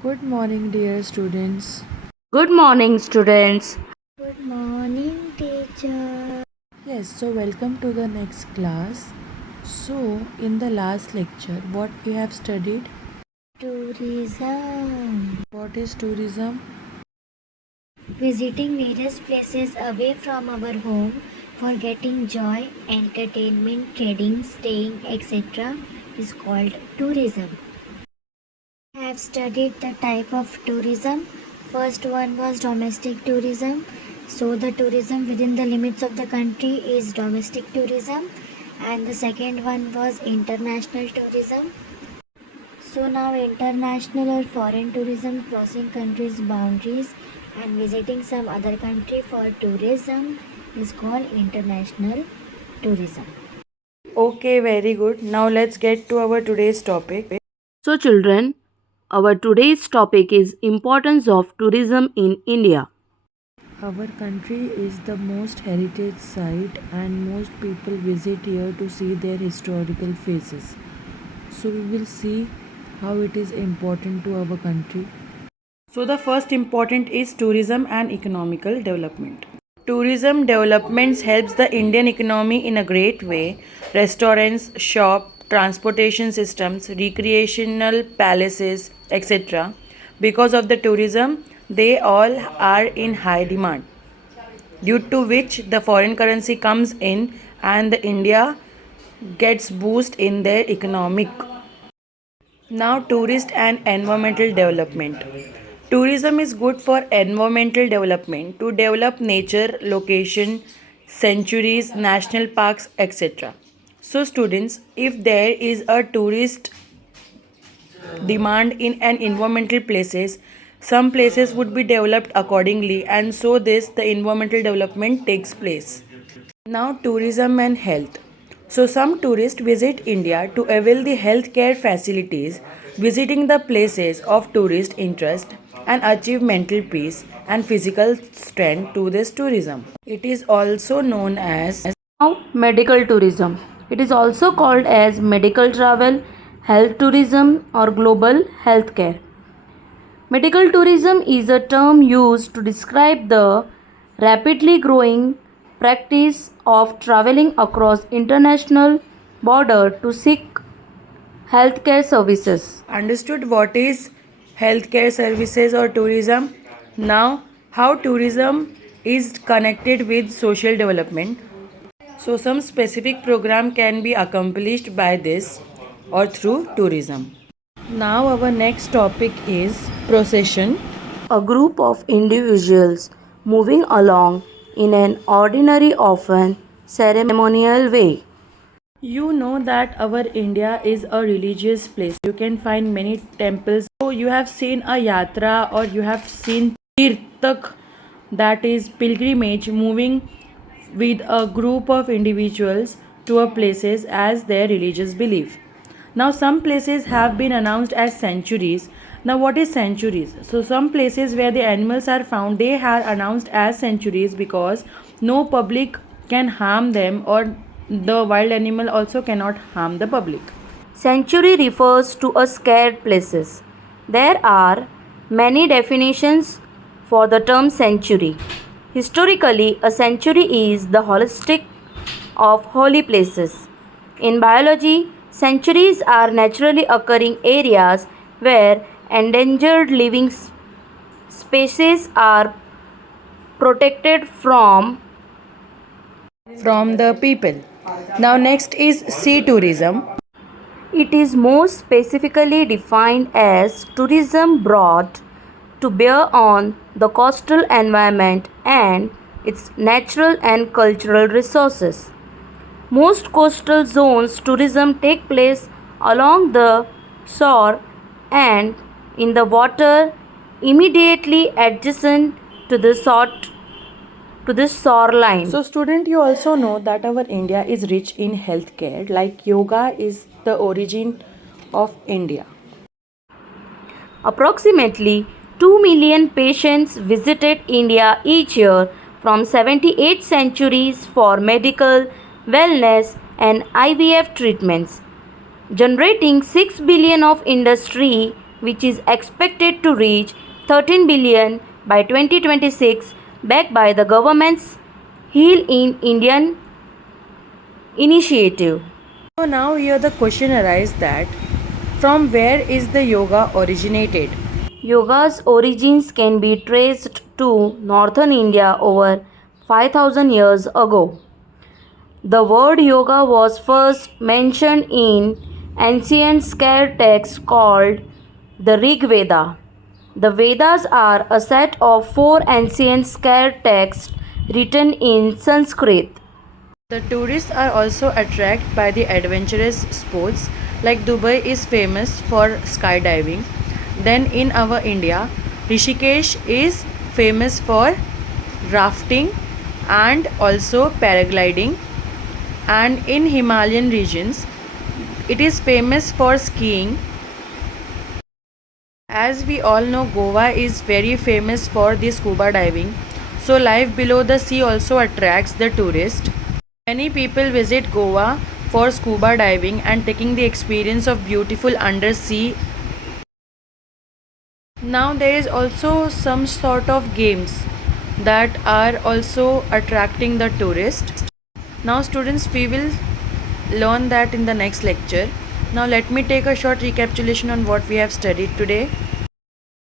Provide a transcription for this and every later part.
Good morning, dear students. Good morning, students. Good morning, teacher. Yes, so welcome to the next class. So, in the last lecture, what we have studied? Tourism. What is tourism? Visiting various places away from our home for getting joy, entertainment, trading, staying, etc. is called tourism. I have studied the type of tourism. First one was domestic tourism. So the tourism within the limits of the country is domestic tourism. And the second one was international tourism. So now international or foreign tourism crossing countries' boundaries and visiting some other country for tourism is called international tourism. Okay, very good. Now let's get to our today's topic. So, children, our today's topic is importance of tourism in India. Our country is the most heritage site and most people visit here to see their historical faces. So we will see how it is important to our country. So the first important is tourism and economical development. Tourism developments helps the Indian economy in a great way. Restaurants, shop, transportation systems, recreational palaces, etc. Because of the tourism, they all are in high demand. Due to which the foreign currency comes in and the India gets boost in their economic. Now, tourist and environmental development. Tourism is good for environmental development to develop nature, location, sanctuaries, national parks, etc. So, students, if there is a tourist demand in an environmental places, some places would be developed accordingly, and so this the environmental development takes place. Now, tourism and health. So, some tourists visit India to avail the healthcare facilities, visiting the places of tourist interest and achieve mental peace and physical strength to this tourism. It is also known as Now, medical tourism. It is also called as medical travel, health tourism, or global healthcare. Medical tourism is a term used to describe the rapidly growing practice of traveling across international border to seek healthcare services. understood what is healthcare services or tourism. Now, how tourism is connected with social development. So, some specific program can be accomplished by this or through tourism. Now, our next topic is procession. A group of individuals moving along in an ordinary, often ceremonial way. You know that our India is a religious place. You can find many temples. So, you have seen a yatra or you have seen tirtak, that is pilgrimage, moving with a group of individuals to a places as their religious belief. Now, some places have been announced as sanctuaries. Now, what is sanctuaries? So, some places where the animals are found, they are announced as sanctuaries because no public can harm them, or the wild animal also cannot harm the public. Sanctuary refers to a scared places. There are many definitions for the term sanctuary. Historically, a sanctuary is the holistic of holy places. In biology, sanctuaries are naturally occurring areas where endangered living species are protected From the people. Now, next is sea tourism. It is more specifically defined as tourism brought to bear on the coastal environment and its natural and cultural resources. Most coastal zones tourism take place along the shore and in the water immediately adjacent to the shoreline. So, student, you also know that our India is rich in healthcare. Like yoga is the origin of India. Approximately 2 million patients visited India each year from 78 centuries for medical, wellness, and IVF treatments, generating 6 billion of industry which is expected to reach 13 billion by 2026, backed by the government's Heal in Indian initiative. So now here the question arises that from where is the yoga originated? Yoga's origins can be traced to northern India over 5000 years ago. The word yoga was first mentioned in ancient sacred text called the Rig Veda. The Vedas are a set of four ancient sacred texts written in Sanskrit. The tourists are also attracted by the adventurous sports like Dubai is famous for skydiving. Then in our India, Rishikesh is famous for rafting and also paragliding, and in Himalayan regions it is famous for skiing. As we all know, Goa is very famous for the scuba diving. So life below the sea also attracts the tourist. Many people visit Goa for scuba diving and taking the experience of beautiful undersea. Now there is also some sort of games that are also attracting the tourist. Now students, we will learn that in the next lecture. Now let me take a short recapitulation on what we have studied today.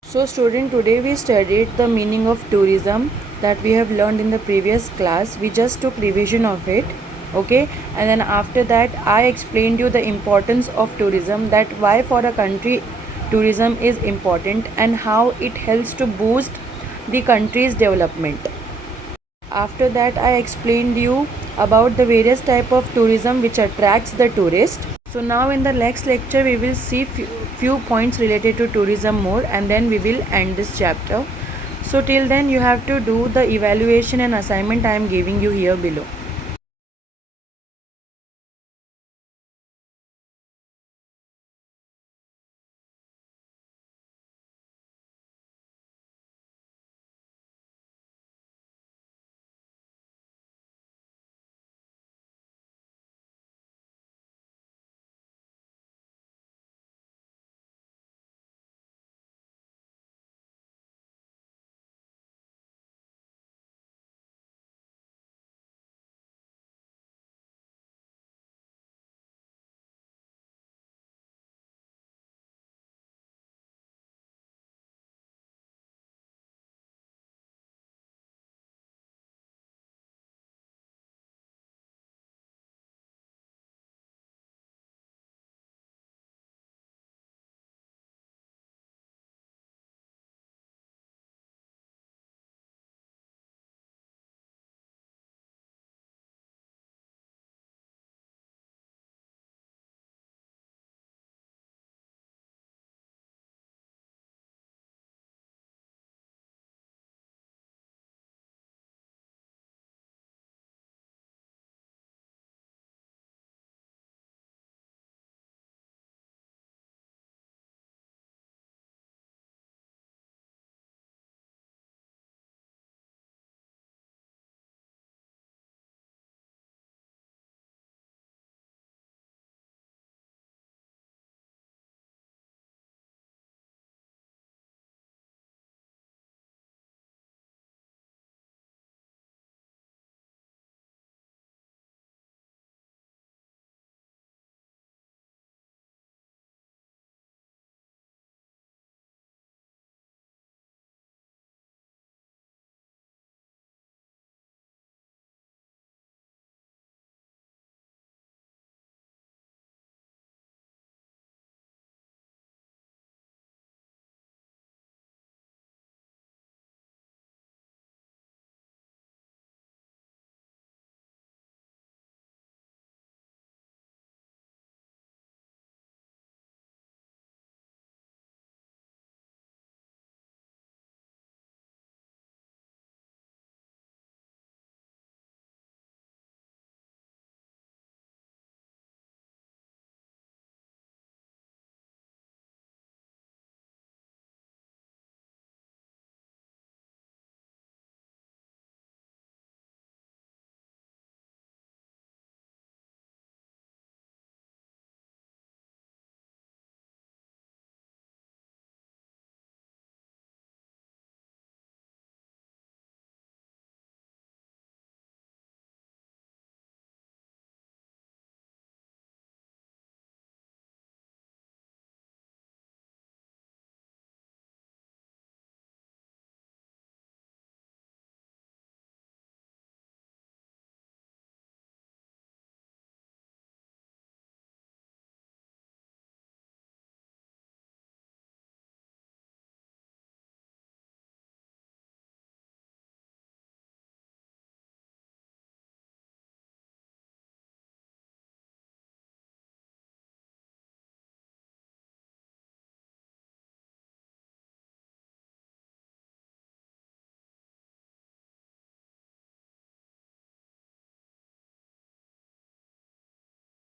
So student, today we studied the meaning of tourism that we have learned in the previous class. We just took revision of it, okay, and then after that I explained you the importance of tourism, that why for a country tourism is important and how it helps to boost the country's development. After that I explained you about the various type of tourism which attracts the tourist. So now in the next lecture we will see few points related to tourism more, and then we will end this chapter. So till then you have to do the evaluation and assignment I am giving you here below.